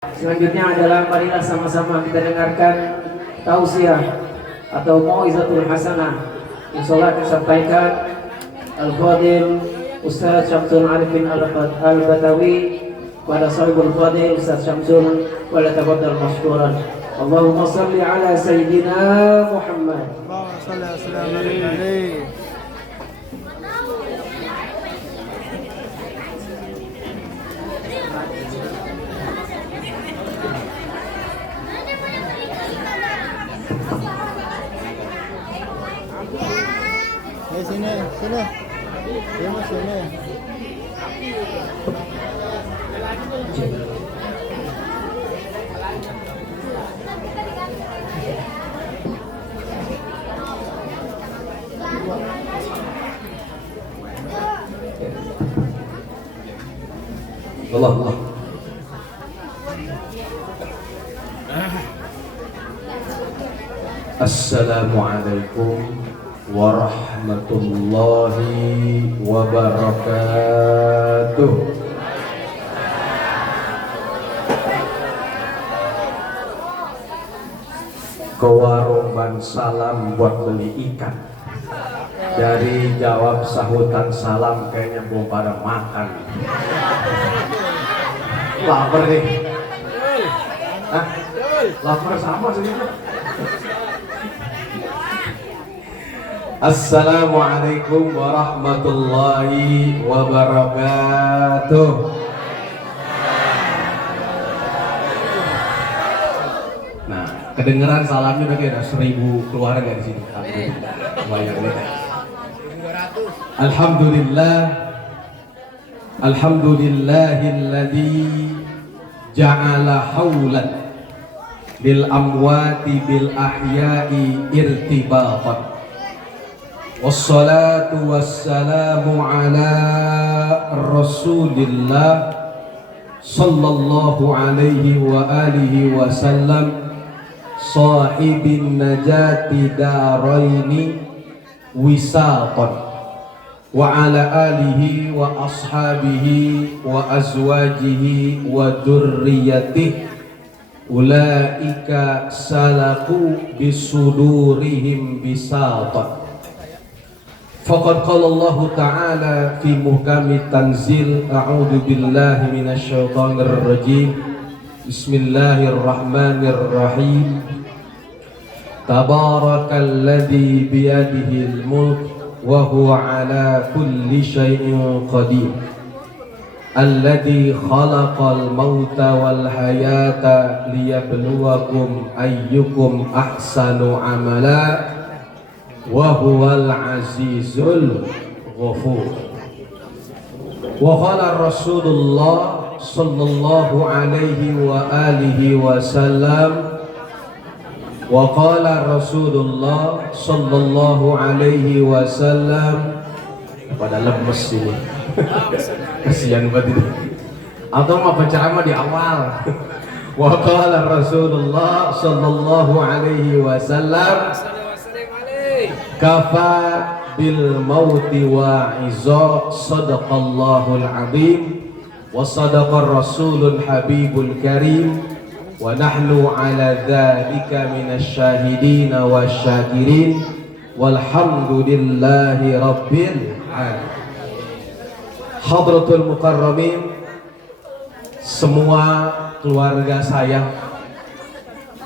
Selanjutnya adalah marilah sama-sama kita dengarkan tausiah atau mau'izatul hasanah yang sholat disampaikan Al-Fadil Ustaz Syamsul Arifin Al-Batawi pada sahibul Fadil Ustaz Syamsul wala tafaddal mashkuran. Allahumma salli ala Sayyidina Muhammad. Allahumma salli ala Sayyidina sini, sini. Dia mas sini. Allah. Assalamualaikum warahmatullahi wabarakatuh. Ke warung ban salam buat beli ikan. Dari jawab sahutan salam kayaknya belum pada makan. Lapar nih. Hah? Lapar sama sih. Assalamualaikum warahmatullahi wabarakatuh. Nah, kedengeran salamnya udah kayak ada 1000 keluarga di sini. Banyak nih. Alhamdulillah. Alhamdulillahilladzi ja'ala haulan bil amwati bil ahya'i irtibatan. Wassalatu wassalamu ala Rasulillah sallallahu alaihi wa alihi wasallam sahibin najati daraini wisaqan wa ala alihi wa ashabihi wa azwajihi wa dzurriyyatihi ulaika salaku bisudurihim bisatan. Faqad qala Allah Ta'ala fi muhkami tanzil a'udzu billahi minasyaitonir rajim. Bismillahirrahmanirrahim. Tabarakalladzi biyadihil mulk wa huwa ala kulli syai'in qadir. Alladzi khalaqal mauta wal hayata liyabluwakum ayyukum ahsanu amala wa huwal azizul ghafur. Wa qala Rasulullah sallallahu alaihi wa alihi wasallam wa qala Rasulullah sallallahu alaihi wasallam. Pada lemes ini. Kasihan banget ini. Atau mau penceramah di awal. Wa qala Rasulullah sallallahu alaihi wasallam kafa bil mauti wa'iza sadaqallahul azim wa sadaqar rasulul habibul karim wa nahnu ala dzalika minasy syahidin wasyakirin walhamdulillahi rabbil alamin. Hadratul mukarramin, semua keluarga saya.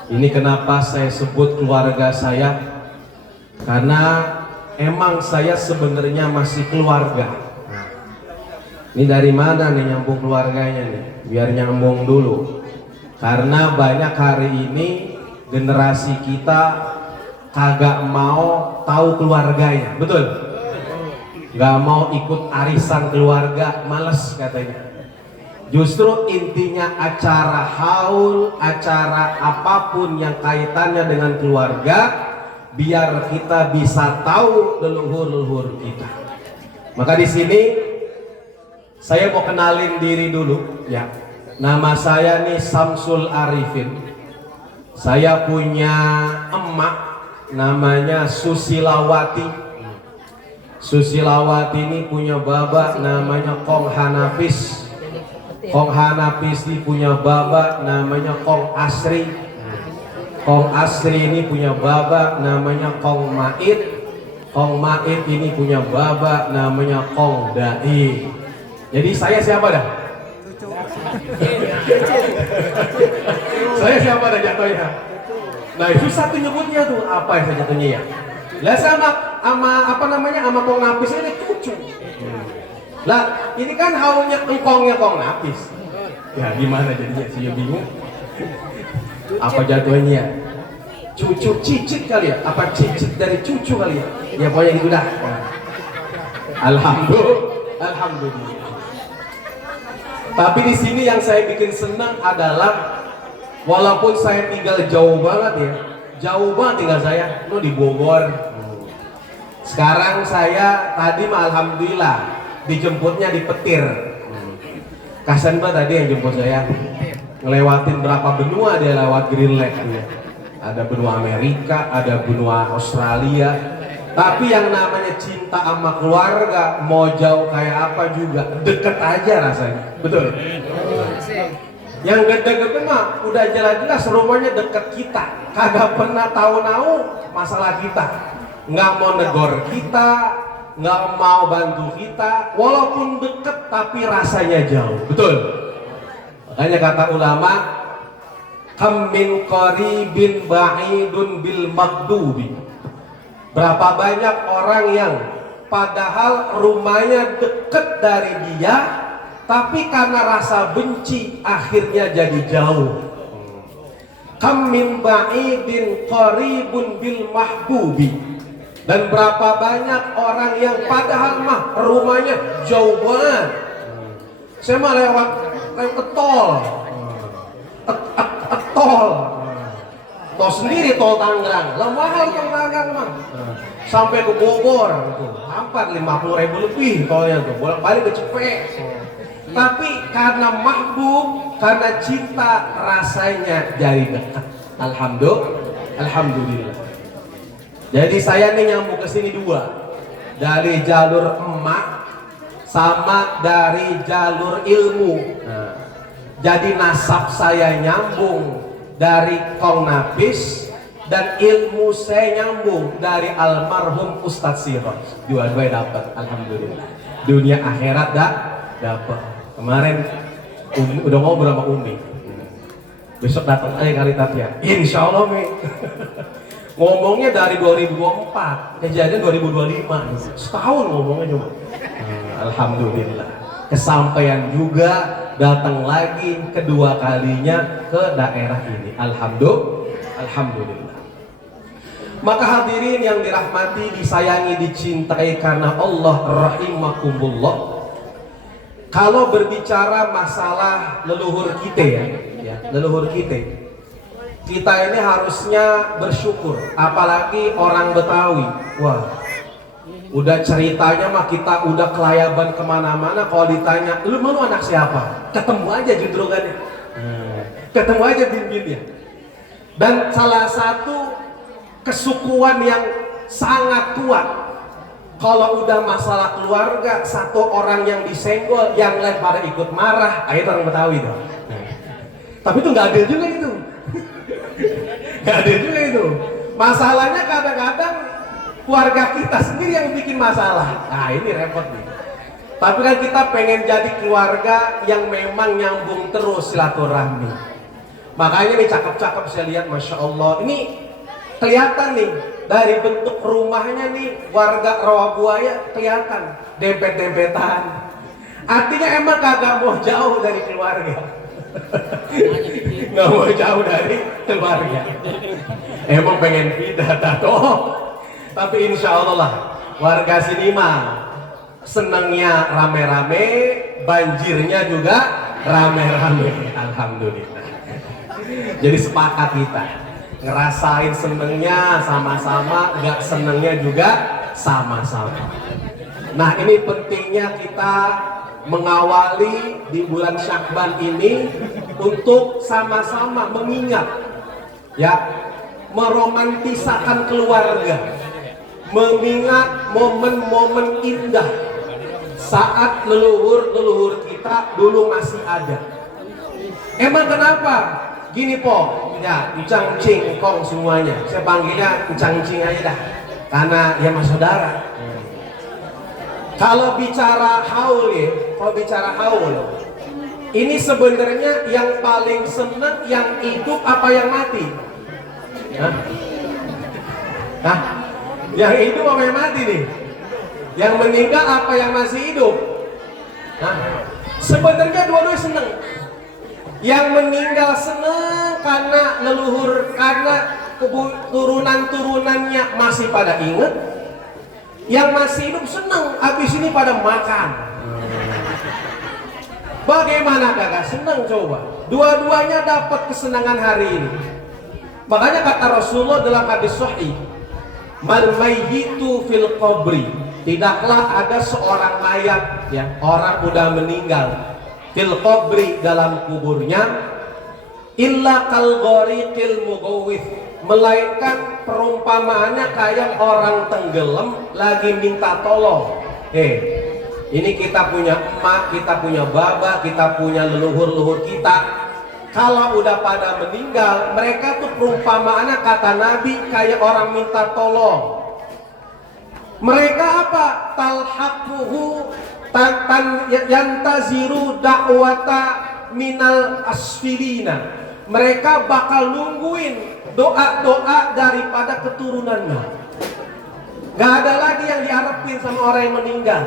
Ini kenapa saya sebut keluarga saya? Karena emang saya sebenarnya masih keluarga. Ini dari mana nih nyambung keluarganya nih? Biar nyambung dulu. Karena banyak hari ini generasi kita kagak mau tahu keluarganya, betul? Gak mau ikut arisan keluarga, males katanya. Justru intinya acara haul, acara apapun yang kaitannya dengan keluarga, biar kita bisa tahu leluhur-leluhur kita. Maka di sini saya mau kenalin diri dulu ya. Nama saya nih Syamsul Arifin. Saya punya emak namanya Susilawati. Susilawati ini punya baba namanya Kong Hanafis. Kong Hanafis ini punya baba namanya Kong Asri. Kong Asri ini punya baba namanya Kong Maid. Kong Maid ini punya baba namanya Kong Dai. Jadi saya siapa dah? Saya siapa dah jatuhnya? Nah itu satu nyebutnya tuh apa yang saya jatuhnya ya? Lah sama apa namanya sama Kong Nafis ini cucu. Lah ini kan haunya engkongnya Kong Nafis. Ya gimana jadinya sih bingung. Apa jatuhnya? Cucu cicit kali ya? Apa cicit dari cucu kali ya? Ya pokoknya gitu dah. Alhamdulillah. Tapi di sini yang saya bikin senang adalah walaupun saya tinggal jauh banget ya, jauh banget tinggal saya, di Bogor. Sekarang saya tadi mah alhamdulillah dijemputnya di Petir. Kasian banget tadi yang jemput saya, ngelewatin berapa benua dia lewat Greenland ya. Ada benua Amerika, ada benua Australia. Tapi yang namanya cinta sama keluarga, mau jauh kayak apa juga, deket aja rasanya. Betul? Yang gede-gede mah udah jelas-jelas rumahnya deket kita. Kagak pernah tahu-nahu masalah kita. Nggak mau negor kita, nggak mau bantu kita. Walaupun deket tapi rasanya jauh. Betul? Makanya kata ulama, kam min qaribin ba'idun bil magdubi. Berapa banyak orang yang padahal rumahnya deket dari dia, tapi karena rasa benci akhirnya jadi jauh. Kam min ba'idin qaribun bil mahbubi. Dan berapa banyak orang yang padahal mah rumahnya jauh banget. Saya mah lewat tol. Tol sendiri tol Tangerang, lah mahal tol Tangerang mah. Sampai ke Bogor, hampir 50.000 lebih tolnya tuh, bolak-balik ke Cepek. Tapi karena mahbub, karena cinta rasanya jadi dekat. Alhamdulillah. Jadi saya nih nyambung ke sini dua, dari jalur emak sama dari jalur ilmu. Jadi nasab saya nyambung dari Kong Nafis dan ilmu saya nyambung dari almarhum Ustadz Siroj. Dua-duanya dapat, alhamdulillah. Dunia akhirat dapat. Kemarin udah ngobrol sama Umi. Besok datang aja kali Tatya. Insya Allah Mi. Ngomongnya dari 2024, kejadian 2025. Setahun ngomongnya cuma. Alhamdulillah. Kesampaian juga, datang lagi kedua kalinya ke daerah ini. Alhamdulillah. Maka hadirin yang dirahmati, disayangi, dicintai karena Allah rahimakumullah. Kalau berbicara masalah leluhur kita ya, leluhur kita ini harusnya bersyukur. Apalagi orang Betawi. Wah, udah ceritanya mah kita udah kelayaban kemana-mana. Kalau ditanya, lu anak siapa? Ketemu aja judrogannya, ketemu aja bin-binnya. Dan salah satu kesukuan yang sangat kuat, kalau udah masalah keluarga, satu orang yang disenggol, yang lain pada ikut marah. Itu orang Betawi dong. Tapi itu nggak adil juga itu. Nggak adil juga itu. Masalahnya kadang-kadang keluarga kita sendiri yang bikin masalah. Nah ini repot nih. Tapi kan kita pengen jadi keluarga yang memang nyambung terus silaturahmi. Makanya nih cakep-cakep saya lihat, Masya Allah. Ini kelihatan nih dari bentuk rumahnya nih, warga Rawabuaya kelihatan dempet-dempetan. Artinya emang kagak mau jauh dari keluarga. Nggak mau jauh dari keluarga. Emang pengen pindah tato. Tapi insya Allah lah, warga sini mah senangnya rame-rame, banjirnya juga rame-rame. Alhamdulillah. Jadi sepakat kita, ngerasain senengnya sama-sama, nggak senengnya juga sama-sama. Nah ini pentingnya kita mengawali di bulan Syakban ini untuk sama-sama mengingat, ya, meromantisakan keluarga, mengingat momen-momen indah saat leluhur-leluhur kita kita dulu masih ada. Emang kenapa? Gini po, ya Ucang Cing Kong semuanya. Saya panggilnya Ucang Cing aja dah, karena ya mas saudara. Kalau bicara haul ya, ini sebenarnya yang paling seneng yang hidup apa yang mati? Hah? Yang hidup apa yang mati nih? Yang meninggal apa yang masih hidup? Sebenarnya dua-duanya seneng. Yang meninggal seneng karena leluhur, karena turunan-turunannya masih pada inget. Yang masih hidup seneng, habis ini pada makan. Bagaimana kakak seneng coba? Dua-duanya dapat kesenangan hari ini. Makanya kata Rasulullah dalam hadis sahih, mal mayyitu fil qabri, tidaklah ada seorang mayat, ya orang udah meninggal, fil qabri dalam kuburnya, illa kal ghariqil mughawwith, melainkan perumpamaannya kayak orang tenggelam lagi minta tolong. Ini kita punya emak, kita punya baba, kita punya leluhur-leluhur kita. Kalau udah pada meninggal, mereka tuh perumpamaannya kata Nabi kayak orang minta tolong. Mereka apa? Talhaquhu yantaziru da'wata minal asfilina. Mereka bakal nungguin doa-doa daripada keturunannya. Gak ada lagi yang diharapin sama orang yang meninggal.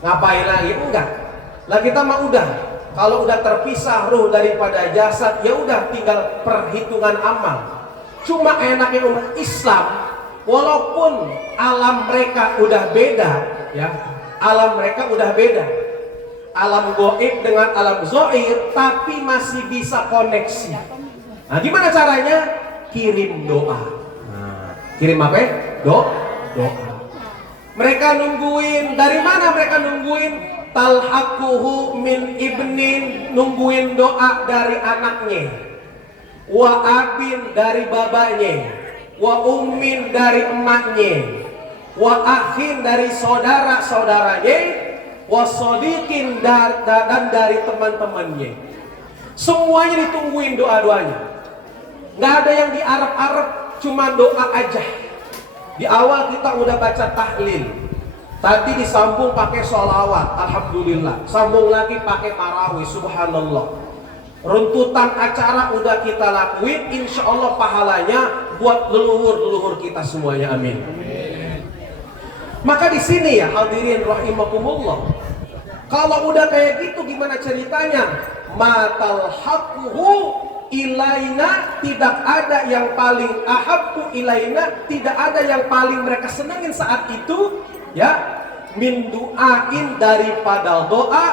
Ngapain lagi? Enggak. Lah kita mah udah. Kalau udah terpisah ruh daripada jasad, ya udah tinggal perhitungan amal. Cuma enaknya umat Islam, walaupun alam mereka udah beda, ya, alam mereka udah beda. Alam goib dengan alam zohir, tapi masih bisa koneksi. Nah, gimana caranya? Kirim doa. Kirim apa? Doa. Mereka nungguin, dari mana mereka nungguin? Talhaquhu min ibnin, nungguin doa dari anaknya, wa abin dari babanya, wa ummin dari emaknya, wa akhin dari saudara-saudaranya, wa sodiqin dan dari teman-temannya. Semuanya ditungguin doa-doanya. Nggak ada yang diarep-arep, cuma doa aja. Di awal kita udah baca tahlil, tadi disambung pakai sholawat, alhamdulillah. Sambung lagi pakai tarawih, subhanallah. Runtutan acara udah kita lakuin, insya Allah pahalanya buat leluhur-leluhur kita semuanya, amin. Maka di sini ya hadirin rahimakumullah, kalau udah kayak gitu gimana ceritanya? Matal haquhu ilaina, tidak ada yang paling ahabku ilaina, tidak ada yang paling mereka senangin saat itu, ya, min du'ain daripada doa,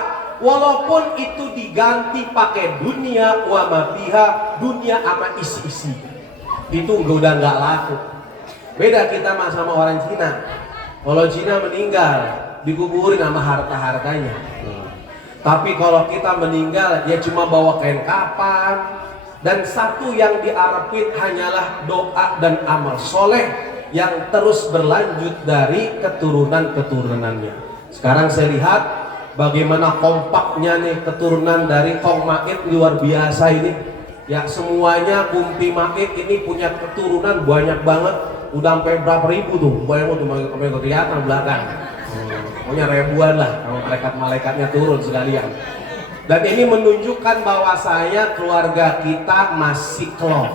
walaupun itu diganti pakai dunia wa mafiha, dunia sama isi-isi, itu udah nggak laku. Beda kita mah sama orang Cina. Kalau Cina meninggal dikuburin sama harta-hartanya. Tapi kalau kita meninggal ya cuma bawa kain kapan, dan satu yang diharapin hanyalah doa dan amal soleh yang terus berlanjut dari keturunan-keturunannya. Sekarang saya lihat bagaimana kompaknya nih keturunan dari Kong Mait, luar biasa ini. Ya semuanya Kumpi Mait ini punya keturunan banyak banget. Udah sampai berapa ribu tuh, bayang tuh sampai kelihatan belakang. Pokoknya ribuan lah, malaikat-malaikatnya turun sekalian. Dan ini menunjukkan bahwasanya keluarga kita masih klop.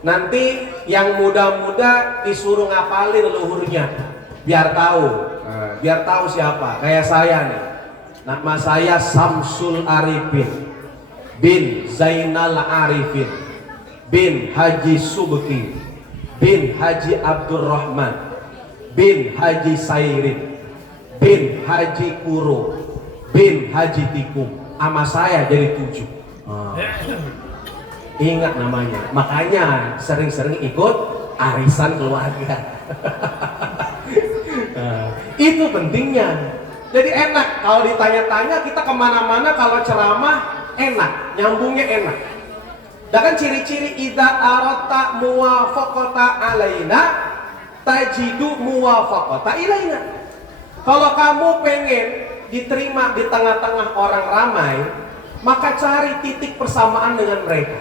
Nanti yang muda-muda disuruh ngapalin leluhurnya, biar tahu siapa. Kayak saya nih, nama saya Samsul Arifin bin Zainal Arifin bin Haji Subki bin Haji Abdurrahman bin Haji Sairin bin Haji Kuro bin Haji Tikum. Sama saya jadi 7. Ingat namanya, makanya sering-sering ikut arisan keluarga. Itu pentingnya. Jadi enak kalau ditanya-tanya, kita kemana-mana kalau ceramah enak, nyambungnya enak. Dan kan ciri-ciri idza arata muwafaqata alaina tajidu muwafaqata ilaina. Kalau kamu pengen diterima di tengah-tengah orang ramai, maka cari titik persamaan dengan mereka.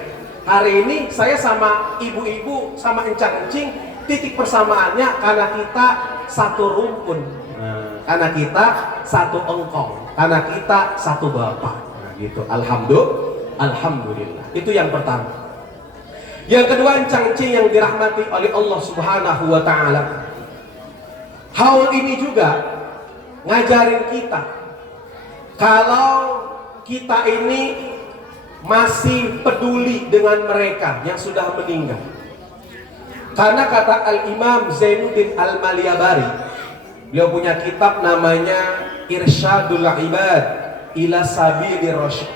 Hari ini saya sama ibu-ibu, sama encang-encing, titik persamaannya karena kita satu rumpun, karena kita satu engkong, karena kita satu bapak. Nah, gitu. Alhamdulillah. Itu yang pertama. Yang kedua, encang-encing yang dirahmati oleh Allah Subhanahu wa Ta'ala. Haul ini juga ngajarin kita kalau kita ini masih peduli dengan mereka yang sudah meninggal. Karena kata Al-Imam Zainuddin Al-Maliyabari, beliau punya kitab namanya Irsyadul Ibad ila Sabilir Rasyid.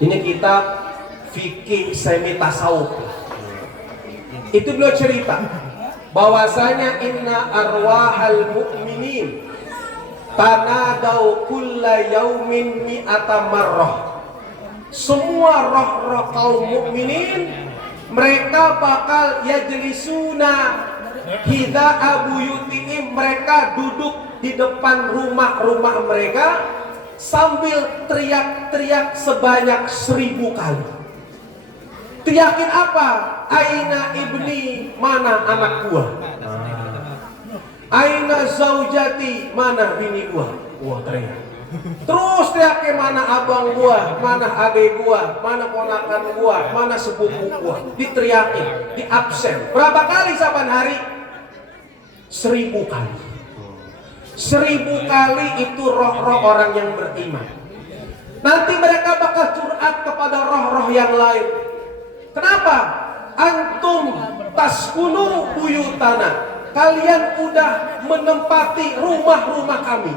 Ini kitab fikih semi tasawuf. Itu beliau cerita bahwasanya inna arwahal mu'minin tanadau kulla yaumin mi'ata marrah. Semua roh-roh kaum mukminin mereka bakal yajlisuna hida abuyutihim, mereka duduk di depan rumah-rumah mereka sambil teriak-teriak sebanyak 1000 kali. Teriakin apa? Aina ibni, mana anak gua? Aina zaujati, mana bini gua? Wah, teriak. Terus teriaknya, mana abang gua, mana adek gua, mana ponakan gua, mana sepupu gua. Diteriakin, di absen. Berapa kali saban hari? 1000 kali. 1000 kali itu roh-roh orang yang beriman. Nanti mereka bakal curhat kepada roh-roh yang lain. Kenapa? Antum taskunu buyutana. Kalian udah menempati rumah-rumah kami.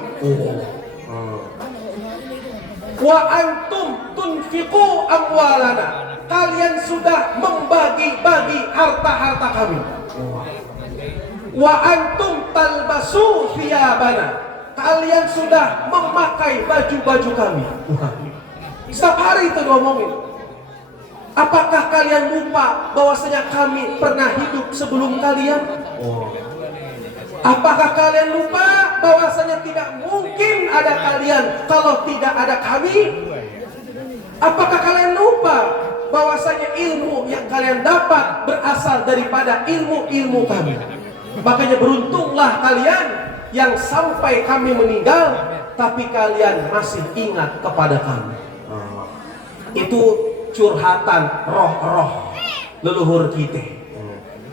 Wa antum tunfiqu amwalana. Kalian sudah membagi-bagi harta-harta kami. Wa antum talbasu thiyabana. Kalian sudah memakai baju-baju kami. Setiap hari itu ngomongin. Apakah kalian lupa bahwasanya kami pernah hidup sebelum kalian? Apakah kalian lupa bahwasanya tidak mungkin ada kalian kalau tidak ada kami? Apakah kalian lupa bahwasanya ilmu yang kalian dapat berasal daripada ilmu-ilmu kami? Makanya beruntunglah kalian yang sampai kami meninggal tapi kalian masih ingat kepada kami. Itu curhatan roh-roh leluhur kita.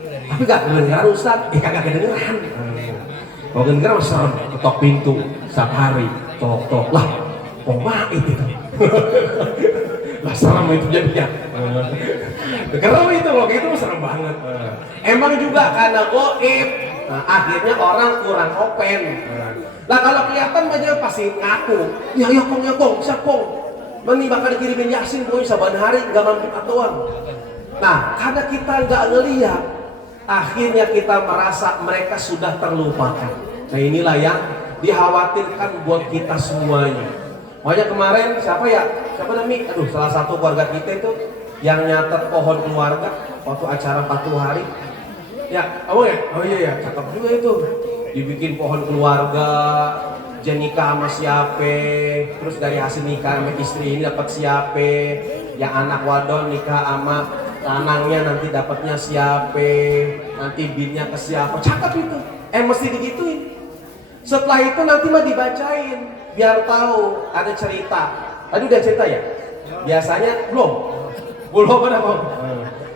Tapi gak kedengeran Ustaz, kagak kedengeran. Kalau kedengeran serem, ketok pintu setiap hari, tok lah, koma itu. Lah serem itu jadinya. Kerem itu, kalau gitu serem banget. Emang juga karena goib, akhirnya orang kurang open. Lah kalau kelihatan aja pasti ngaku, ya kong, siap kong. Meni bakal dikirimin Yasin boy saban hari nggak mampu doang. Nah, karena kita nggak ngelihat, akhirnya kita merasa mereka sudah terlupakan. Nah, inilah yang dikhawatirkan buat kita semuanya. Makanya kemarin siapa namanya? Salah satu keluarga kita itu yang nyatet pohon keluarga waktu acara 40 hari. Ya, oh iya ya, cakep juga itu. Dibikin pohon keluarga. Dia nikah sama siapa, terus dari hasil nikah sama istri ini dapat siapa, yang anak wadon nikah sama lanangnya nanti dapatnya siapa, nanti binnya ke siapa, cakep itu. Mesti digituin. Setelah itu nanti mah dibacain, biar tahu ada cerita. Tadi udah cerita ya? Biasanya belum kenapa?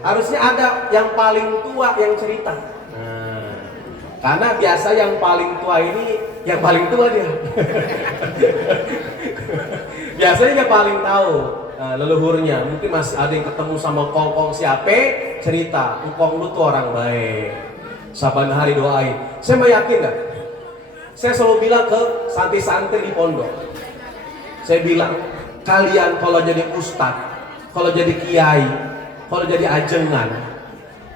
Harusnya ada yang paling tua yang cerita. Karena biasa yang paling tua ini yang paling tua dia. Biasanya dia paling tahu leluhurnya. Mungkin masih ada yang ketemu sama kongkong siapa, cerita, kongkong lu tuh orang baik. Saban hari doain. Saya mau yakin gak? Saya selalu bilang ke santri-santri di pondok. Saya bilang, kalian kalau jadi ustadz, kalau jadi kiai, kalau jadi ajengan,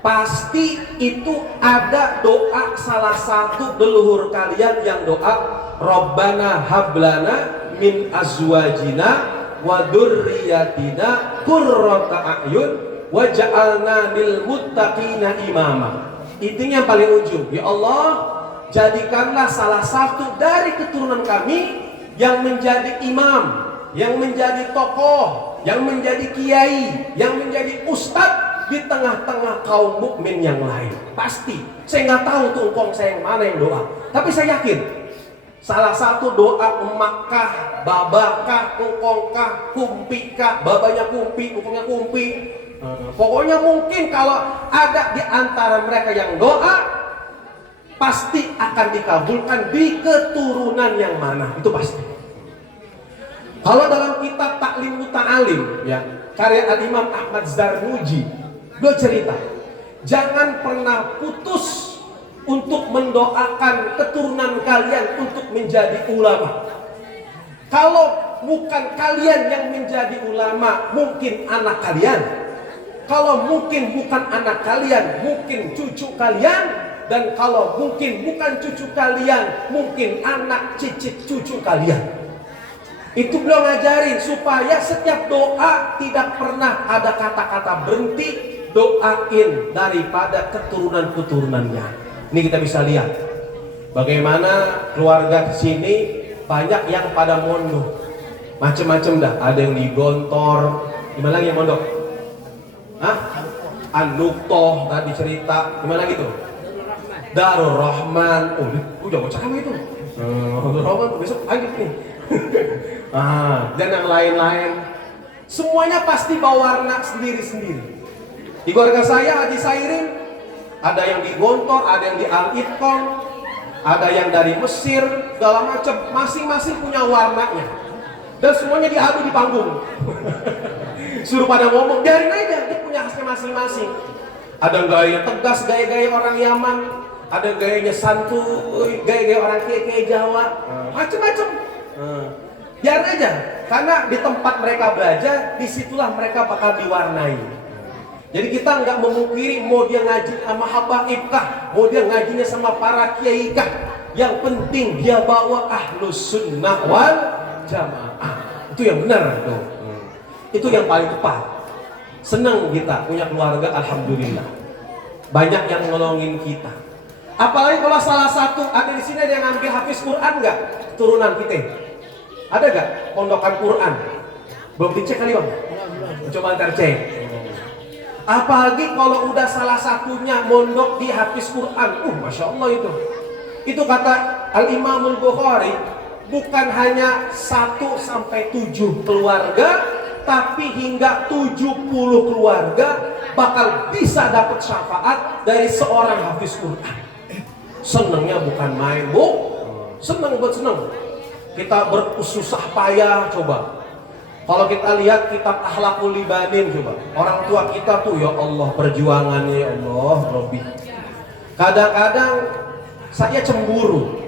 pasti itu ada doa salah satu leluhur kalian yang doa Rabbana hablana min azwajina wa dzurriyyatina qurrata a'yun waj'alna lil muttaqina imama. Intinya yang paling ujung, ya Allah, jadikanlah salah satu dari keturunan kami yang menjadi imam, yang menjadi tokoh, yang menjadi kiai, yang menjadi ustadz di tengah-tengah kaum mukmin yang lain. Pasti. Saya nggak tahu tuh engkong saya yang mana yang doa. Tapi saya yakin salah satu doa emakah, babakah, engkongkah, kumpikah, babanya kumpi, engkongnya kumpi. Pokoknya mungkin kalau ada di antara mereka yang doa, pasti akan dikabulkan di keturunan yang mana, itu pasti. Kalau dalam kitab Taklim Muta'alim, ya, karya Al-Imam Ahmad Zarnuji, beliau cerita, jangan pernah putus untuk mendoakan keturunan kalian untuk menjadi ulama. Kalau bukan kalian yang menjadi ulama, mungkin anak kalian. Kalau mungkin bukan anak kalian, mungkin cucu kalian. Dan kalau mungkin bukan cucu kalian, mungkin anak cicit cucu kalian. Itu beliau ngajarin supaya setiap doa tidak pernah ada kata-kata berhenti, doain daripada keturunan-keturunannya. Ini kita bisa lihat bagaimana keluarga di sini banyak yang pada mondok. Macem-macem dah, ada yang di Gontor, gimana lagi yang mondok? Hah? Anuktoh tadi cerita, gimana gitu? Darul Rahman, udah bocah kamu itu. Darul Rahman besok lanjut nih. Dan yang lain-lain, semuanya pasti bawa warna sendiri-sendiri. Di keluarga saya Haji Sairin, ada yang di Gontor, ada yang di Al-Itqon, ada yang dari Mesir, segala macam, masing-masing punya warnanya. Dan semuanya diadu di panggung. Suruh pada ngomong, biarin aja, dia punya khasnya masing-masing. Ada gaya tegas, gaya-gaya orang Yaman, ada gayanya santuy, gaya-gaya orang keke Jawa, macam-macam. Biar aja, karena di tempat mereka belajar, disitulah mereka bakal diwarnai. Jadi kita nggak memungkiri mau dia ngaji sama habaib kah, mau dia ngajinya sama para kiai kah. Yang penting dia bawa ahlus sunnah wal jamaah. Itu yang benar tuh. Itu yang paling tepat. Senang kita punya keluarga, alhamdulillah. Banyak yang nolongin kita. Apalagi kalau salah satu ada di sini ada yang ngambil hafiz Quran nggak? Turunan kita. Ada nggak pondokan Quran? Belum dicek kali bang? Coba ntar cek. Apalagi kalau udah salah satunya mondok di hafiz Quran, masya Allah itu. Itu kata Al-Imam Al-Bukhari, bukan hanya 1 sampai 7 keluarga, tapi hingga 70 keluarga bakal bisa dapat syafaat dari seorang hafiz Quran. Senengnya bukan main, Bu. Seneng buat seneng. Kita bersusah payah coba. Kalau kita lihat kitab Akhlaqul Libanin coba. Orang tua kita tuh ya Allah perjuangannya ya Allah Robbi. Kadang-kadang saya cemburu.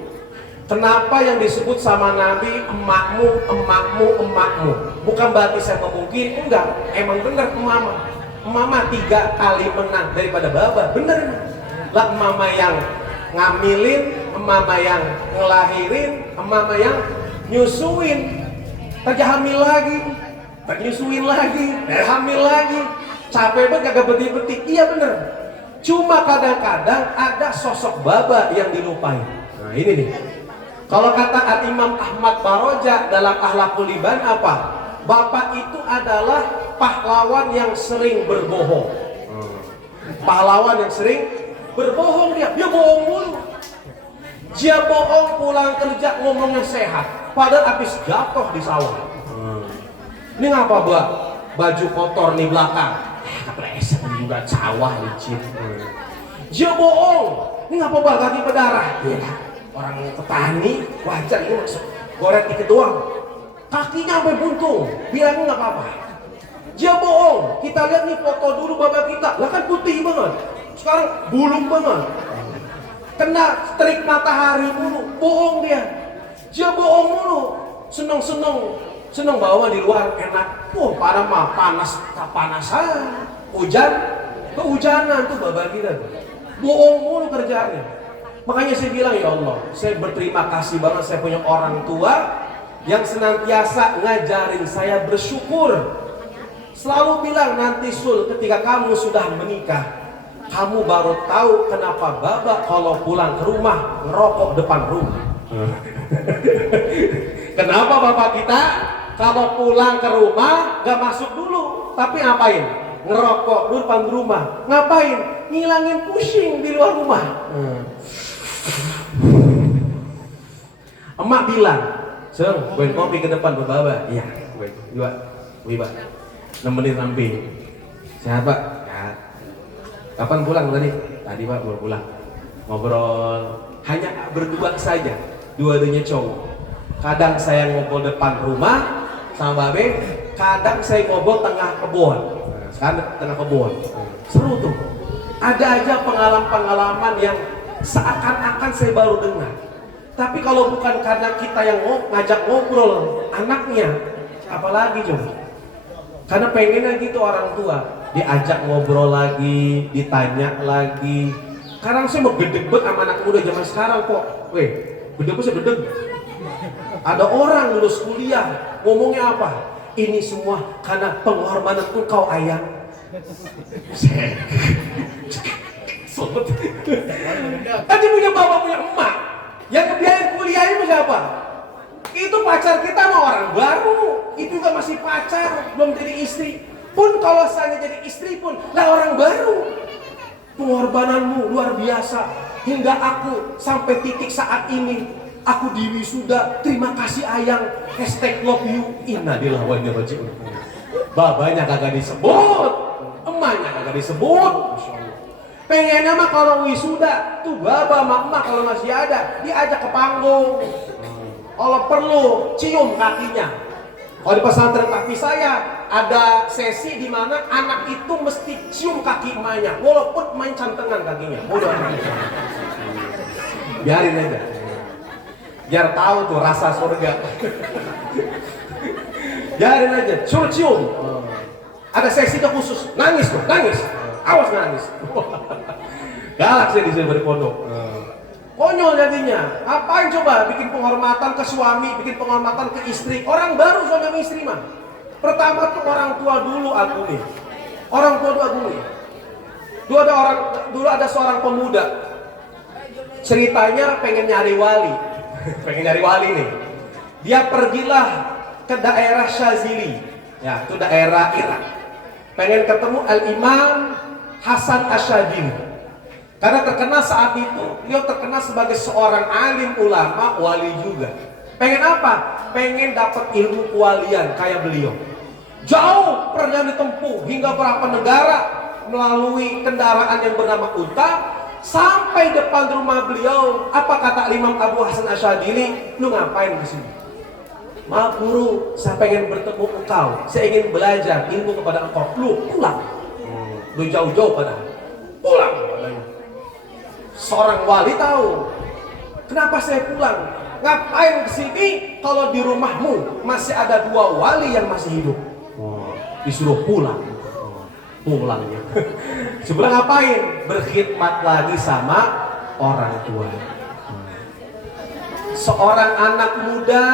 Kenapa yang disebut sama Nabi emakmu, emakmu, emakmu? Bukan berarti saya memungkiri, enggak. Emang benar mama. Mama 3 kali menang daripada baba. Bener. Lah mama yang ngamilin, mama yang ngelahirin, mama yang nyusuin. Kerja hamil lagi, nyusuin lagi, hamil lagi. Capek banget kagak beti-beti. Iya bener. Cuma kadang-kadang ada sosok baba yang dilupain. Nah ini nih. Kalau kata Al-Imam Ahmad Baroja dalam Akhlaqul Liban apa? Bapak itu adalah pahlawan yang sering berbohong. Pahlawan yang sering berbohong dia bohong mulu. Dia bohong pulang kerja ngomongnya sehat, padahal habis jatuh di sawah. Ini ngapa buat baju kotor nih belakang? Kepleset juga sawah licin. Dia bohong. Ini ngapa buat kaki berdarah? Orang petani wajar ini maksud goreng dikit doang. Kakinya sampai buntung, bilangnya nggak apa-apa. Dia bohong. Kita lihat nih foto dulu bapak kita, lah kan putih banget. Sekarang bulung banget. Kena terik matahari mulu, bohong dia. Dia bohong mulu. Seneng bawa di luar enak. Pada mah panas, kepanasan. Hujan, kehujanan tuh bapak kita. Bohong mulu kerjaannya. Makanya saya bilang ya Allah, saya berterima kasih banget saya punya orang tua yang senantiasa ngajarin saya bersyukur. Selalu bilang nanti Sul ketika kamu sudah menikah, kamu baru tahu kenapa Baba kalau pulang ke rumah ngerokok depan rumah. Kenapa bapak kita kalau pulang ke rumah gak masuk dulu, tapi ngapain? Ngerokok dulu depan rumah. Ngapain? Ngilangin pusing di luar rumah. Emak bilang, "Seng, gue kopi ke depan berbaba." Iya, gue juga, Wiba. Nemenin Rambi. Sehat Pak? Sehat. Kapan pulang tadi? Tadi Pak baru pulang. Ngobrol, hanya berdua saja, dua-duanya cowok. Kadang saya ngobrol depan rumah sama Babe, kadang saya ngobrol tengah kebun. Sekarang tengah kebun. Seru tuh. Ada aja pengalaman-pengalaman yang seakan-akan saya baru dengar. Tapi kalau bukan karena kita yang ngajak ngobrol anaknya, apalagi coba. Karena pengennya gitu orang tua, diajak ngobrol lagi, ditanya lagi. Sekarang saya mau gede-gede sama anak muda zaman sekarang kok. Weh, gede-gede saya bedeg. Ada orang lulus kuliah, ngomongnya apa? Ini semua karena pengorbanan engkau ayah. Sobat. Tadi punya bapak punya emak, yang ngebiayain kuliah itu siapa? Itu pacar kita sama orang baru, itu juga masih pacar, belum jadi istri. Pun kalau saya jadi istri pun, lah orang baru. Pengorbananmu luar biasa, hingga aku sampai titik saat ini aku diwisuda, terima kasih ayang, #love you, innalillahi wa inna ilaihi raji'un. Babanya kagak disebut, emaknya kagak disebut. Pengennya mah kalau wisuda, tuh baba sama emak kalau masih ada, diajak ke panggung. Kalau perlu, cium kakinya. Kalau di pesantren tapi saya ada sesi di mana anak itu mesti cium kaki emaknya, walaupun main cantengan kakinya. Udah. Biarin aja. Biar tahu tuh rasa surga. Biarin aja, suruh cium. Ada sesinya khusus, nangis tuh, nangis. Awas nangis. Galak sih di sini berpondok. Konyol jadinya. Apain coba bikin penghormatan ke suami, bikin penghormatan ke istri. Orang baru suami istri mah. Pertama tuh orang tua dulu aku nih. Orang tua dulu ya. Dulu ada seorang pemuda. Ceritanya pengen nyari wali. Pengen nyari wali nih. Dia pergilah ke daerah Syazili. Ya, itu daerah Irak. Pengen ketemu Al-Imam Hasan Asyadili. Karena terkenal saat itu, beliau terkenal sebagai seorang alim ulama, wali juga. Pengen apa? Pengen dapat ilmu kewalian kayak beliau. Jauh perjalanan ditempuh hingga berapa negara melalui kendaraan yang bernama unta sampai depan rumah beliau. Apa kata Imam Abu Hasan Asyadili? Lu ngapain di sini? Maaf guru, saya pengen bertemu engkau. Saya ingin belajar ilmu kepada engkau. Lu pulang. Lu jauh-jauh pada pulang. Seorang wali tahu. Kenapa saya pulang? Ngapain kesini kalau di rumahmu masih ada dua wali yang masih hidup? Disuruh pulang. Pulangnya. Sebelah ngapain? Berkhidmat lagi sama orang tua. Seorang anak muda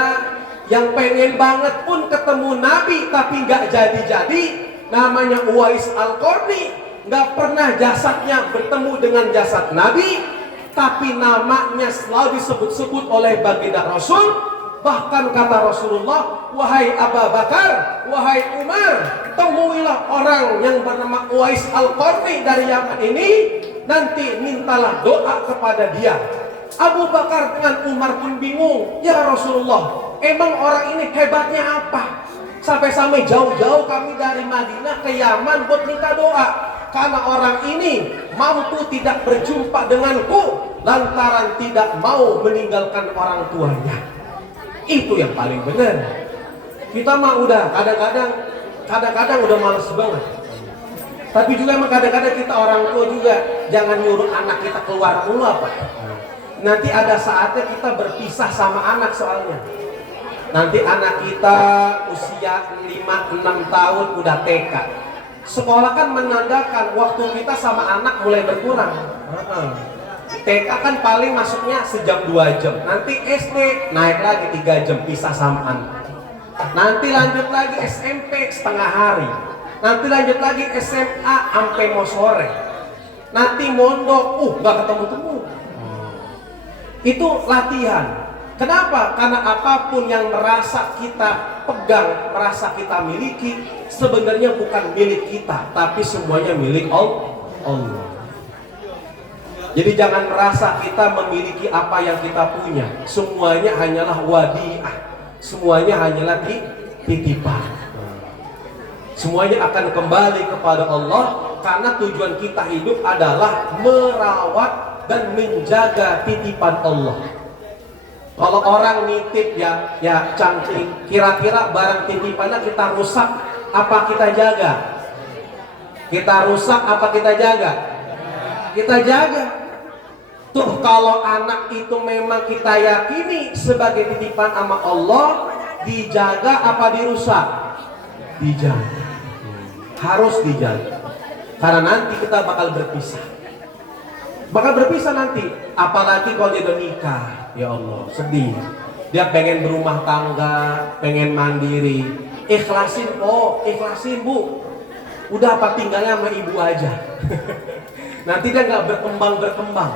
yang pengen banget pun ketemu Nabi tapi nggak jadi-jadi, namanya Uwais Al-Qarni. Nggak pernah jasadnya bertemu dengan jasad Nabi, tapi namanya selalu disebut-sebut oleh baginda Rasul. Bahkan kata Rasulullah, wahai Abu Bakar, wahai Umar, temuilah orang yang bernama Uwais Al-Qarni dari Yaman ini, nanti mintalah doa kepada dia. Abu Bakar dengan Umar pun bingung, ya Rasulullah, emang orang ini hebatnya apa? Sampai-sampai jauh-jauh kami dari Madinah ke Yaman buat minta doa. Karena orang ini mampu tidak berjumpa denganku lantaran tidak mau meninggalkan orang tuanya. Itu yang paling benar. Kita mah udah kadang-kadang udah males banget. Tapi juga emang kadang-kadang kita orang tua juga jangan nyuruh anak kita keluar dulu apa. Nanti ada saatnya kita berpisah sama anak soalnya. Nanti anak kita usia 5-6 tahun udah TK. Sekolah kan menandakan waktu kita sama anak mulai berkurang. TK kan paling masuknya sejam 2 jam. Nanti SD naik lagi 3 jam pisah sama anak. Nanti lanjut lagi SMP setengah hari. Nanti lanjut lagi SMA sampai mau sore. Nanti mondok, nggak ketemu-temu. Itu latihan. Kenapa? Karena apapun yang merasa kita pegang, merasa kita miliki, sebenarnya bukan milik kita, tapi semuanya milik Allah. Jadi jangan merasa kita memiliki apa yang kita punya. Semuanya hanyalah wadiah, semuanya hanyalah titipan. Semuanya akan kembali kepada Allah, karena tujuan kita hidup adalah merawat dan menjaga titipan Allah. Kalau orang nitip ya cangking, kira-kira barang titipannya kita rusak apa kita jaga? Kita rusak apa kita jaga? Kita jaga. Tuh kalau anak itu memang kita yakini sebagai titipan sama Allah, dijaga apa dirusak? Dijaga. Harus dijaga. Karena nanti kita bakal berpisah. Bakal berpisah nanti, apalagi kalau dia udah nikah. Ya Allah, sedih. Dia pengen berumah tangga, pengen mandiri. Ikhlasin, ikhlasin bu. Udah apa tinggalnya sama ibu aja. Nanti dia nggak berkembang.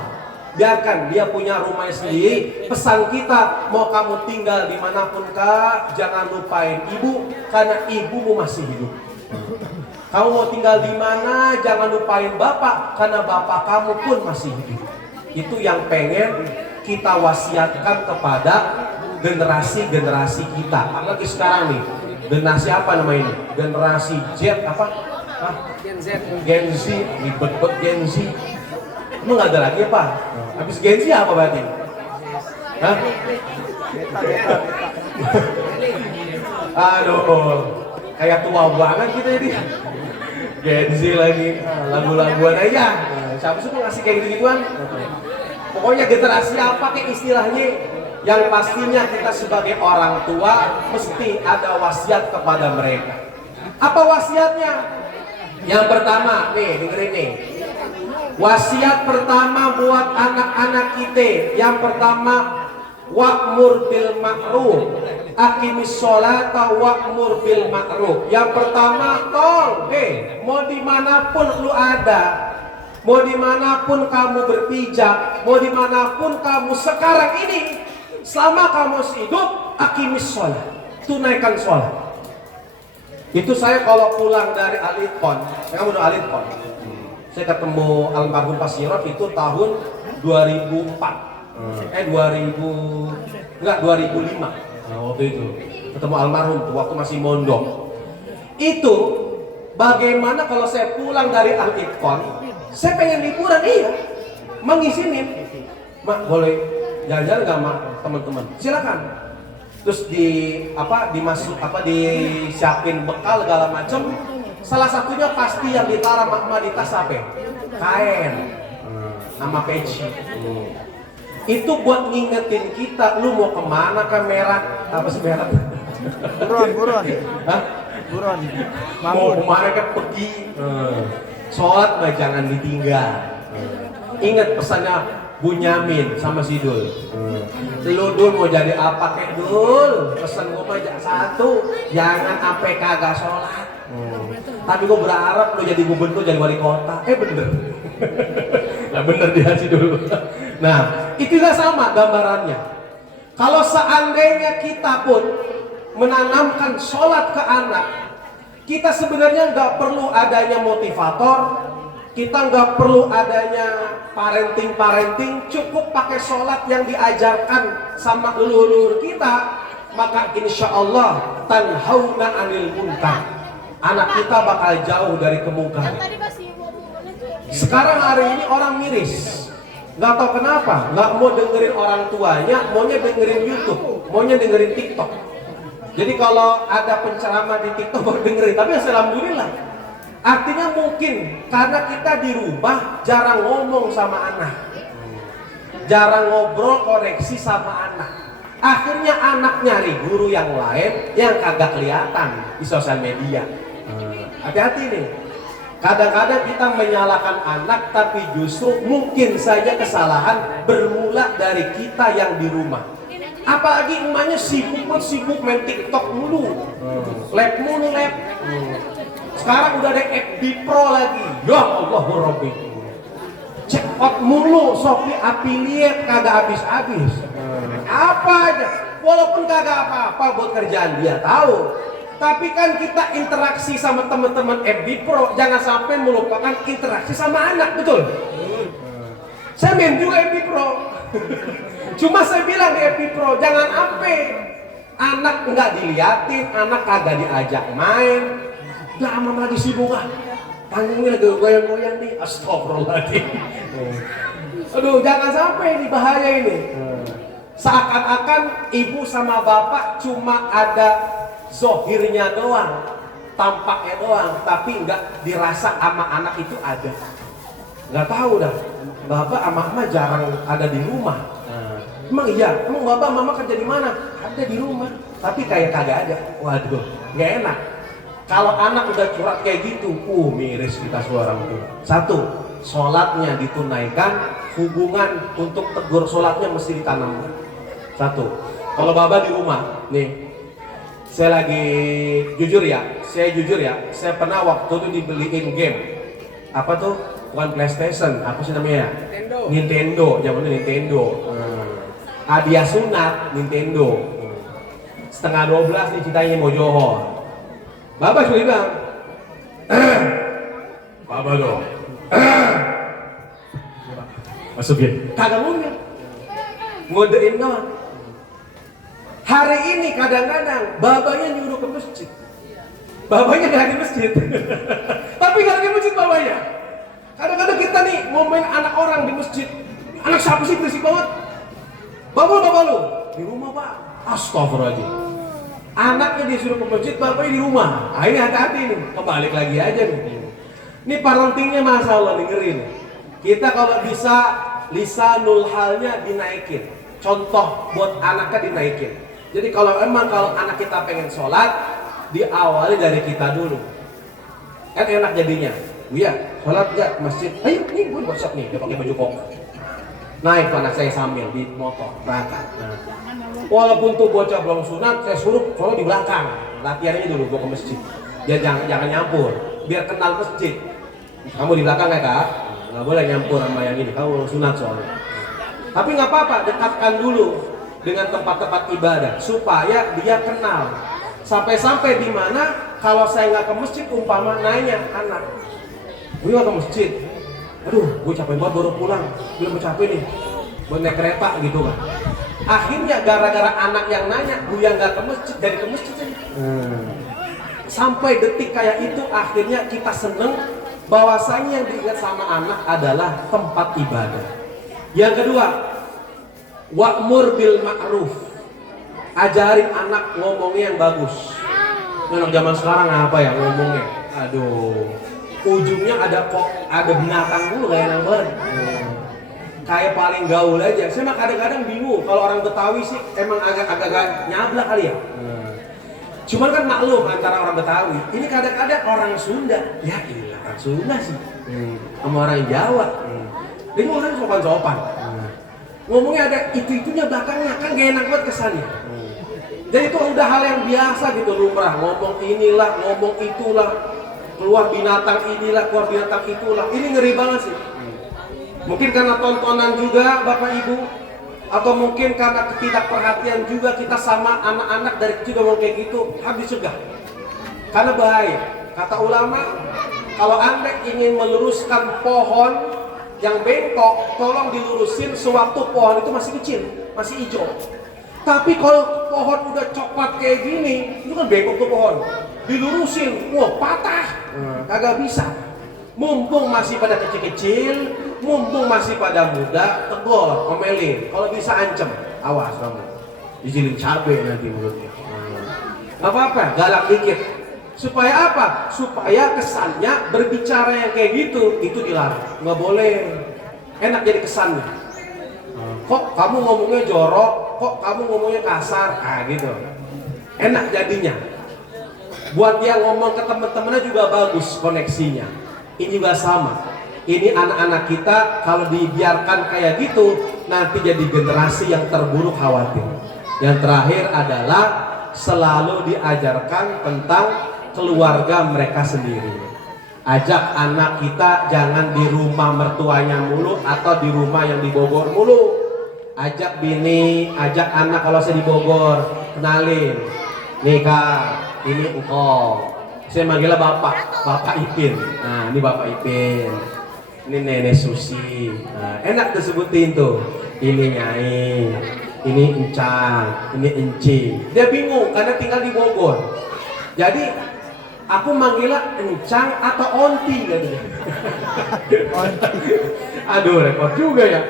Biarkan dia punya rumahnya sendiri. Pesan kita, mau kamu tinggal dimanapun kak, jangan lupain ibu, karena ibumu masih hidup. Kamu mau tinggal di mana, jangan lupain bapak, karena bapak kamu pun masih hidup. Itu yang pengen kita wasiatkan kepada generasi-generasi kita. Apalagi sekarang nih, generasi apa namanya ini? Generasi Z apa? Gen Z, ribet Gen Z. Emang nggak ada lagi apa? Habis Gen Z apa berarti? Hah? Aduh, kayak tua banget kita ini. Gen Z lagi, lagu-laguan aja. Siapa sih ngasih kayak gitu-gituan? Pokoknya generasi apa kayak istilahnya, yang pastinya kita sebagai orang tua mesti ada wasiat kepada mereka. Apa wasiatnya? Yang pertama, nih dengerin nih. Wasiat pertama buat anak-anak kita. Yang pertama, wa'mur bil ma'ruf, aqimis sholata wa'mur bil ma'ruf. Yang pertama, mau dimanapun lu ada, mau dimanapun kamu berpijak, mau dimanapun kamu sekarang ini, selama kamu hidup, aqimis sholat, tunaikan sholat. Itu saya kalau pulang dari Al-Itqon, saya udah Al-Itqon, saya ketemu almarhum Pak Sirot itu tahun 2004. 2005. Nah, waktu itu ketemu almarhum waktu masih mondok. Itu bagaimana kalau saya pulang dari Al-Itqon, saya pengen liburan, iya, mengizinin, mak boleh jalan-jalan nggak mak teman-teman? Silakan. Terus disiapin bekal segala macam. Salah satunya pasti yang ditaruh mak di tas apa? Kain, nama peci. Itu buat ngingetin kita, lu mau kemana kan merah? Apa sih merah? Buron. Hah? Buron. Mau kemana kan pergi. Sholat mah jangan ditinggal. Ingat pesannya Bunyamin sama si Dul. Lu Dul mau jadi apa kek Dul? Pesan gua mah satu, jangan sampai kagak sholat. Tapi gua berharap lu jadi gubernur, jadi wali kota. Bener. Nah bener dia si Dul. Nah, itulah sama gambarannya. Kalau seandainya kita pun menanamkan sholat ke anak, kita sebenarnya nggak perlu adanya motivator, kita nggak perlu adanya parenting, cukup pakai sholat yang diajarkan sama leluhur kita, maka insya Allah tanhauna anil munkar. Anak kita bakal jauh dari kemungkaran. Sekarang hari ini orang miris. Nggak tahu kenapa, nggak mau dengerin orang tuanya, maunya dengerin YouTube, maunya dengerin TikTok. Jadi kalau ada penceramah di TikTok baru dengerin, tapi alhamdulillah. Artinya mungkin karena kita di rumah jarang ngomong sama anak, jarang ngobrol koreksi sama anak. Akhirnya anak nyari guru yang lain yang kagak kelihatan di sosial media. Hati-hati nih. Kadang-kadang kita menyalahkan anak, tapi justru mungkin saja kesalahan bermula dari kita yang di rumah. Apalagi emaknya sibuk main TikTok mulu, lab. Sekarang udah ada FB Pro lagi. Ya Allah Rabbi. Check out mulu, Shopee affiliate kagak habis-habis. Apa aja, walaupun kagak apa-apa buat kerjaan dia tahu. Tapi kan kita interaksi sama teman-teman FB Pro, jangan sampai melupakan interaksi sama anak, betul? Saya main juga FB Pro. Cuma saya bilang di FB Pro, jangan sampai anak nggak diliatin, anak kagak diajak main. Udah amam lagi sibuk ah. Panggungnya lagi goyang-goyang nih, astagfirullahaladzim. Aduh, jangan sampai ini bahaya ini. Seakan-akan ibu sama bapak cuma ada zohirnya doang, tampaknya doang, tapi nggak dirasa sama anak itu ada. Nggak tahu dah, bapak sama mama jarang ada di rumah. Emang iya, emang bapak mama kerja di mana? Ada di rumah, tapi kayak kagak ada. Waduh, nggak enak. Kalau anak udah curhat kayak gitu, miris kita semua orang tua. Satu, sholatnya ditunaikan, hubungan untuk tegur sholatnya mesti ditanam. Satu, kalau bapak di rumah, nih, saya lagi jujur ya, saya pernah waktu itu dibeliin game. Apa tuh? Bukan PlayStation, apa sih namanya? Nintendo, zamannya Nintendo. Hadiah sunat Nintendo. Setengah 12 nih ceritanya mau johor. Bapak cuma bilang, Bapak dong, masukin. Kagak mungkin, ngodein doang. Hari ini kadang-kadang babanya nyuruh ke masjid. Babanya nggak di masjid. Tapi nggak di masjid babanya. Kadang-kadang kita nih ngomongin anak orang di masjid. Anak siapa sih berisik banget? Bapak lu di rumah pak. Astagfirullahaladzim. Anaknya disuruh ke masjid, bapaknya di rumah. Ini hati-hati nih. Kebalik lagi aja nih. Ini parentingnya masalah dengerin. Kita kalau bisa lisanul halnya dinaikin. Contoh buat anaknya dinaikin. Jadi kalau anak kita pengen sholat, diawali dari kita dulu. Kan enak jadinya. Iya, sholat gak masjid? Ayo, nih gue WhatsApp nih, dia pakai baju koko. Naik anak saya sambil di motor, berangkat. Walaupun tuh bocah belum sunat, saya suruh sholat di belakang. Latihannya dulu, gue ke masjid. Ya jangan nyampur, biar kenal masjid. Kamu di belakang ya kak? Nggak boleh nyampur sama yang ini, kamu belum sunat soalnya. Tapi nggak apa-apa, dekatkan dulu dengan tempat-tempat ibadah supaya dia kenal. Sampai-sampai di mana kalau saya nggak ke masjid, umpama nanya anak, gue nggak ke masjid. Aduh, gue capek banget baru pulang, belum capek nih, buat naik kereta gitu kan. Akhirnya gara-gara anak yang nanya, gue yang nggak ke masjid, dari ke masjid aja. Sampai detik kayak itu, akhirnya kita seneng bahwasanya yang diingat sama anak adalah tempat ibadah. Yang kedua, wa'mur bil ma'ruf. Ajarin anak ngomongnya yang bagus. Anak zaman sekarang apa ya ngomongnya? Aduh, ujungnya ada binatang dulu kayak enak banget. Kayak paling gaul aja. Saya mah kadang-kadang bingung kalau orang Betawi sih emang agak-agak nyablak kali ya. Cuman kan maklum antara orang Betawi. Ini kadang-kadang orang Sunda. Ya iyalah orang Sunda sih. Sama orang Jawa. Ini orang sopan-sopan. Ngomongnya ada itu-itunya belakangnya kan gak enak banget kesannya. Jadi itu udah hal yang biasa gitu lumrah. Ngomong inilah, ngomong itulah. Keluar binatang inilah, keluar binatang itulah. Ini ngeri banget sih. Mungkin karena tontonan juga Bapak Ibu, atau mungkin karena ketidakperhatian juga kita sama anak-anak dari kecil ngomong kayak gitu, harus dicegah. Karena bahaya. Kata ulama, kalau Anda ingin meluruskan pohon yang bengkok, tolong dilurusin sewaktu pohon itu masih kecil, masih hijau. Tapi kalau pohon udah coklat kayak gini, itu kan bengkok tuh pohon. Dilurusin, wah patah, kagak bisa. Mumpung masih pada kecil-kecil, mumpung masih pada muda, tegur, omelin. Kalau bisa ancam, awas kamu, dijilin cabai nanti mulutnya. Gak apa-apa, galak dikit. Supaya apa? Supaya kesannya berbicara yang kayak gitu, itu dilarang. Nggak boleh. Enak jadi kesannya. Kok kamu ngomongnya jorok? Kok kamu ngomongnya kasar? Gitu. Enak jadinya. Buat dia ngomong ke teman-temannya juga bagus koneksinya. Ini juga sama. Ini anak-anak kita kalau dibiarkan kayak gitu, nanti jadi generasi yang terburuk khawatir. Yang terakhir adalah selalu diajarkan tentang keluarga mereka sendiri. Ajak anak kita jangan di rumah mertuanya mulu atau di rumah yang di Bogor mulu. ajak bini, ajak anak kalau saya di Bogor, kenalin. Nih Kak, ini engkau. Saya manggilnya Bapak Ipin. Nah, ini Bapak Ipin. Ini Nenek Susi. Nah, enak disebutin tuh. Ini Nyai, ini Encang, ini Encing. Dia bingung karena tinggal di Bogor. Jadi aku manggilnya Encang atau Onti gitu. Aduh, repot juga ya.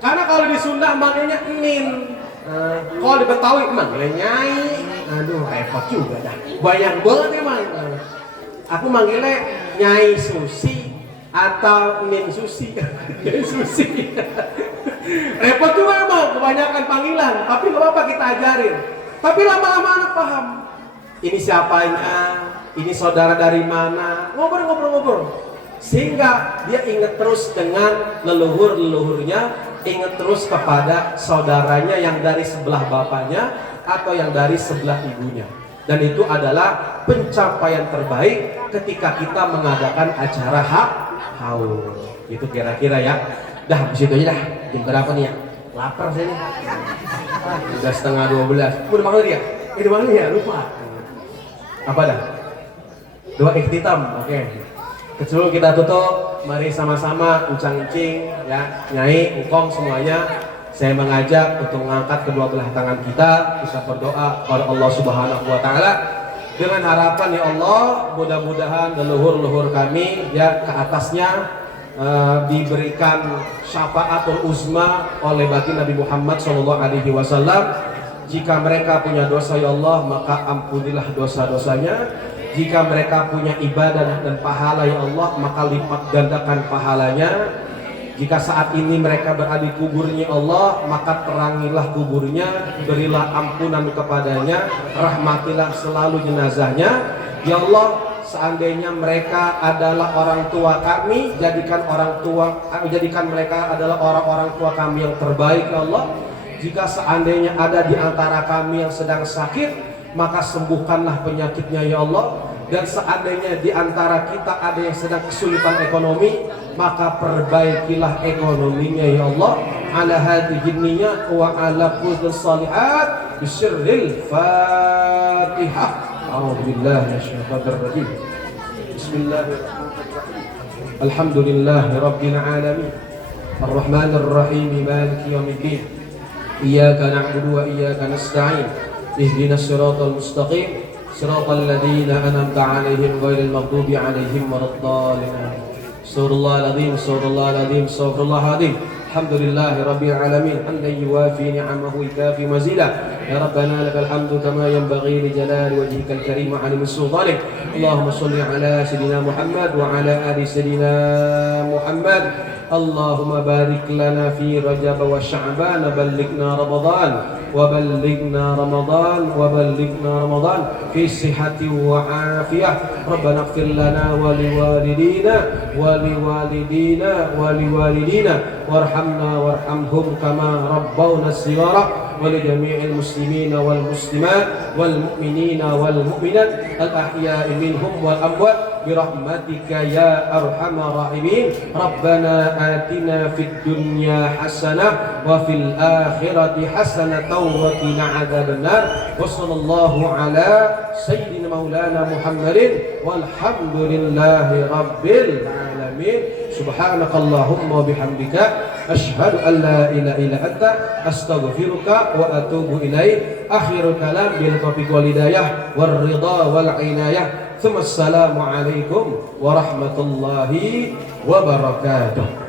Karena kalau di Sunda manggilnya Enin, kalau di Betawi manggilnya Nyai. Aduh, repot juga dah. Banyak banget emang. Aku manggilnya Nyai Susi atau Nin Susi. Nyai Susi. Repot juga emang, kebanyakan panggilan. Tapi gak apa-apa kita ajarin. Tapi lama-lama anak paham. Ini siapanya, ini saudara dari mana, ngobrol-ngobrol. Sehingga dia ingat terus dengan leluhur-leluhurnya, ingat terus kepada saudaranya yang dari sebelah bapaknya atau yang dari sebelah ibunya. Dan itu adalah pencapaian terbaik ketika kita mengadakan acara haul. Itu kira-kira ya. Dah, habis itu aja dah. Jam berapa nih ya? Lapar saya nih. Udah setengah 12. Udah makan dia? Udah makan ya? Lupa. Apa dah? Doa ikhtitam. Oke. Kecil kita tutup, mari sama-sama uncang-uncing ya, Nyai, Engkong semuanya. Saya mengajak untuk mengangkat kedua belah tangan kita berdoa kepada Allah Subhanahu wa taala dengan harapan ya Allah, mudah-mudahan leluhur-leluhur kami ya ke atasnya diberikan syafaatul uzma oleh baginda Nabi Muhammad sallallahu alaihi wasallam. Jika mereka punya dosa ya Allah, maka ampunilah dosa-dosanya. Jika mereka punya ibadah dan pahala ya Allah, maka lipat gandakan pahalanya. Jika saat ini mereka berada di kuburnya Allah, maka terangilah kuburnya, berilah ampunan kepadanya, rahmatilah selalu jenazahnya. Ya Allah, seandainya mereka adalah orang tua kami, jadikan mereka adalah orang-orang tua kami yang terbaik ya Allah. Jika seandainya ada di antara kami yang sedang sakit, maka sembuhkanlah penyakitnya ya Allah. Dan seandainya di antara kita ada yang sedang kesulitan ekonomi, maka perbaikilah ekonominya ya Allah. Ala hadhihi niyyat wa ala kulli shalihat bisyirril Fatihah. A'udzubillahi minasyaitonir rajim. Bismillahirrahmanirrahim. Alhamdulillahirabbil alamin. Arrahmanir rahim, maliki yaumiddin. Iyyaka na'budu wa iyyaka nasta'in. Ihdinas siratal mustaqim, siratal ladzina an'amta 'alaihim ghairil maghdubi 'alaihim waladdallin. Subhanallahil azim, subhanallahil azim. Alhamdulillahi rabbil alamin, hamdan yuwafi ni'amahu wa yukafi mazida. Ya Rabbana lakal hamdu kama yanbaghi li jalali wajhikal karim wa 'azimi sultanik. Allahumma shalli 'ala sayyidina Muhammad wa 'ala ali sayyidina Muhammad. Allahumma barik lana fi Rajab wa Sya'ban, ballighna Ramadan wa ballighna Ramadan wa ballighna Ramadan fi sihhati wa afiyah. Rabbana ighfir lana wa liwalidina wa liwalidina wa liwalidina warhamna warhamhum kama rabbawna shighara wa li jami'il muslimina wal muslimat wal mu'minina wal mu'minat al ahya'i minhum wal amwat birahmatika ya arhamar rahimin. Rabbana atina fid dunya hasanah wa fil akhirati hasanah wa qina adzabannar. Wa sallallahu ala sayyidina maulana Muhammadin walhamdulillahi rabbil alamin. Subhanakallahumma wa bihamdika asyhadu an la ilaha illa anta astaghfiruka wa atubu ilaik. Akhirul kalam bil taufiq wal hidayah war ridha wal inayah. Assalamualaikum warahmatullahi wabarakatuh.